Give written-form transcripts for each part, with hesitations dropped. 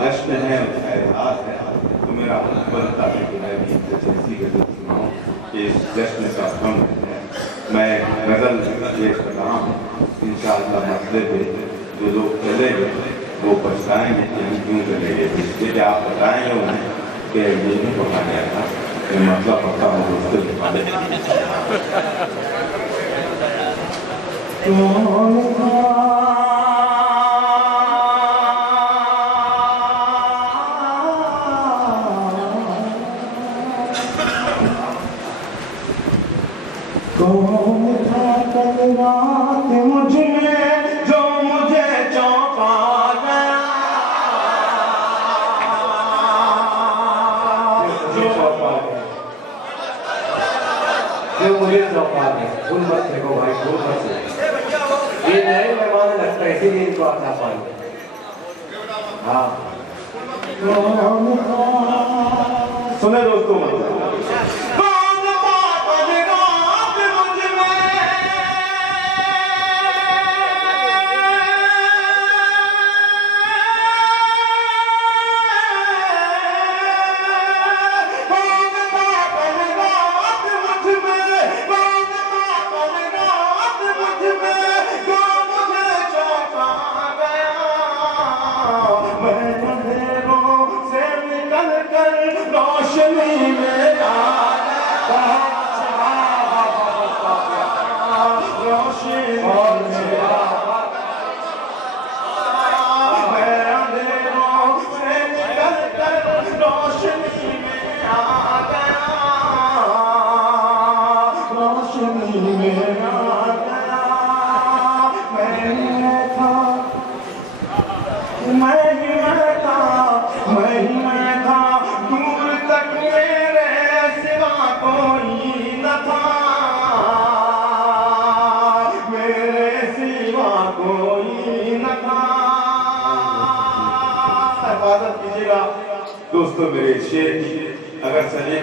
जश्न है, उसका एहसास है, तो मेरा बनता है कि मैं भी ऐसी गजल सुनाऊं कि इस जश्न का भ्रम है। मैं गजल पेश कर रहा हूँ, इंशाअल्लाह मसले पे जो लोग चलेंगे वो पछताएंगे कि हम क्यों चलेंगे। इसलिए आप बताएंगे उन्हें कि ये नहीं पढ़ा गया था, ये मतलब पता हो उससे कौन था कल रात मुझ में जो मुझे चौंका गया, जो मुझे चौंका गया। भूल मत देखो भाई, भूल मत देखो, ये नए मेहमान लगता है इसीलिए इनको आता पानी। हाँ सुने दोस्तों, दोस्तों मेरे शेर की अगर चले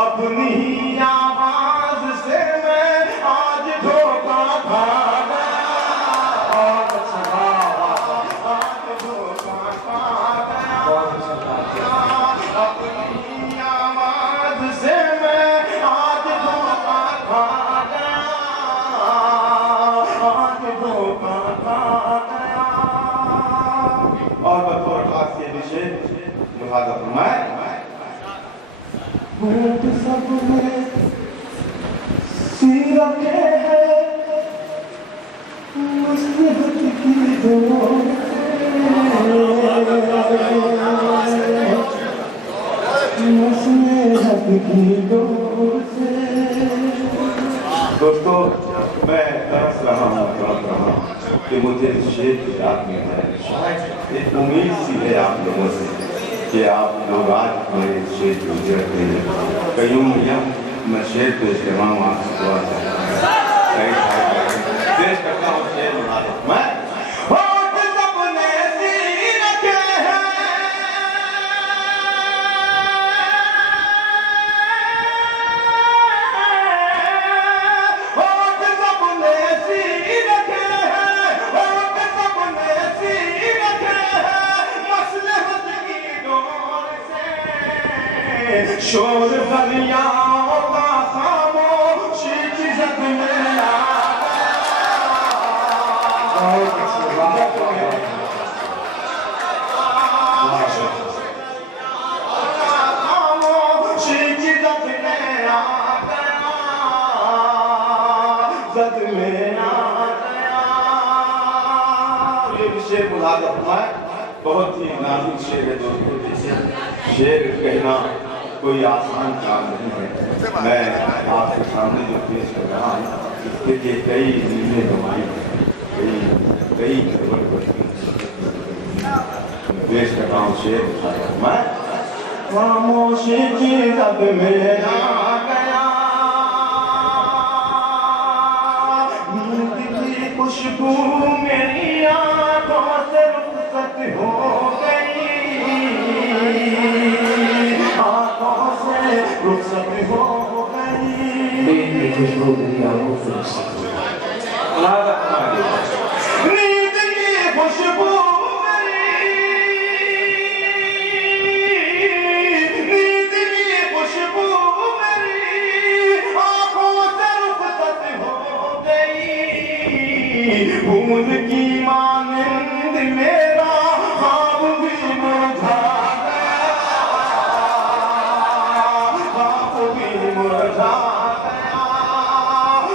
अपनी आवाज से मैं आज धोखा खा गया, आज धोखा खा गया, अपनी आवाज से मैं आज धोखा खा गया, आज धोखा खा गया। और बतौर खास ये विषय मुलाजा फरमाए, होठ सब में सीरत है मस्जिद की डोर, मस्जिद की डोर से। दोस्तों मैं तरस रहा हूँ कि मुझे इस शेर की याद में है, शायद एक उम्मीद सी है आप लोगों से कि आप लोग आज मेरे शेर की उजरत देंगे। कईयों मैं शेर पे इस्तेमाल आपसे देश करता हूँ शेर मैं शोर दरियाओं का खामोशी इज्जत में आ खामोशी इज्जत में आ गया, इज्जत में आ गया। ये विषय मुलाजा है, बहुत ही नाजुक शेर है दोस्तों। शेर कहना कोई आसान काम नहीं है। मैं आपके सामने जो पेश कर रहा हूँ इसके लिए कई नीले दवाई कई पेश कर रहा हूँ शेर मैं खामोशी की रब में आ गया, खुशबू मेरी आंखों से रुखसत हो गई, आंखों से रुखसत हो गई। नींद की खुशबू मेरी आंखों से रुखसत हो गई। नींद की खुशबू फूल की मानंद मेरा ख्वाब भी मुरझा गया, ख्वाब भी मुरझा गया।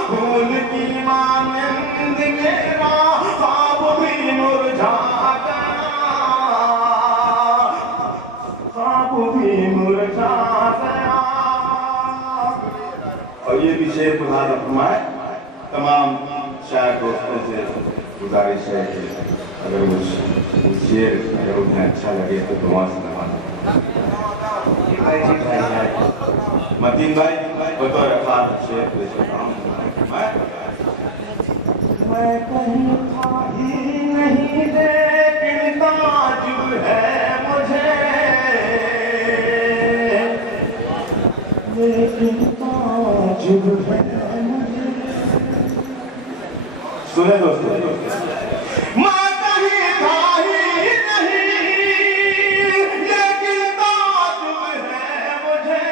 फूल की मानंद मेरा ख्वाब भी मुरझा गया, ख्वाब भी मुरझा गया। और ये भी शेर बुला फरमाए। तमाम शायर दोस्तों से गुजारिश है कि अगर उस शेर अगर उन्हें अच्छा लगे तो दुआ से नवाज़ें। मतीन भाई बतौर खास शेर पेश करता हूं। मैं कहीं था ही नहीं लेकिन ताजुब है मुझे, लेकिन ताजुब है मुझे। सुने दोस्तों, मैं कहीं था ही नहीं लेकिन ताजुब है मुझे,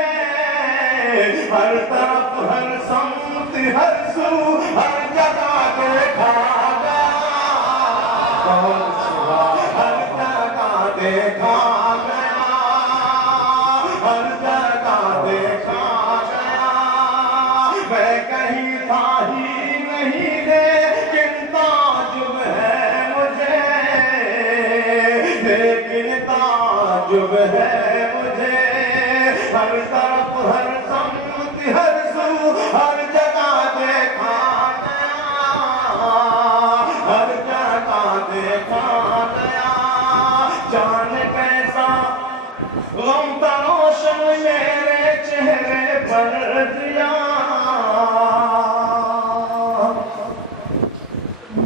हर तरफ हर संत हर सू हर जगह देखा गया, हर जगह देखा गया, हर जगह देखा गया। मैं कहीं था ही नहीं लेकिन ताजुब है मुझे, लेकिन ताजुब है मुझे। हर तरफ हर संत हर सू हर जगह देखा गया, हर जगह देखा गया। जान कैसा गम तरोशन मेरे चेहरे पर दिया,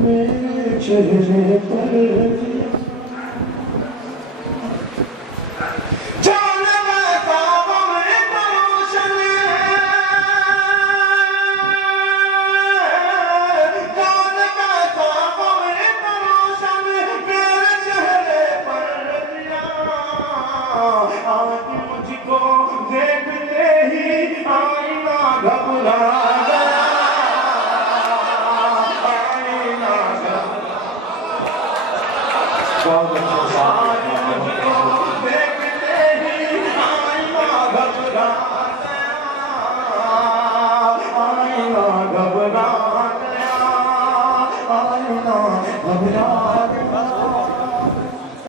मेरे चेहरे पर दिया। जान कैसा गम तरोशन, जान कैसा गम तरोशन मेरे चेहरे पर दिया। आज मुझको देखते ही आईना घबरा गया, आईना घबरा।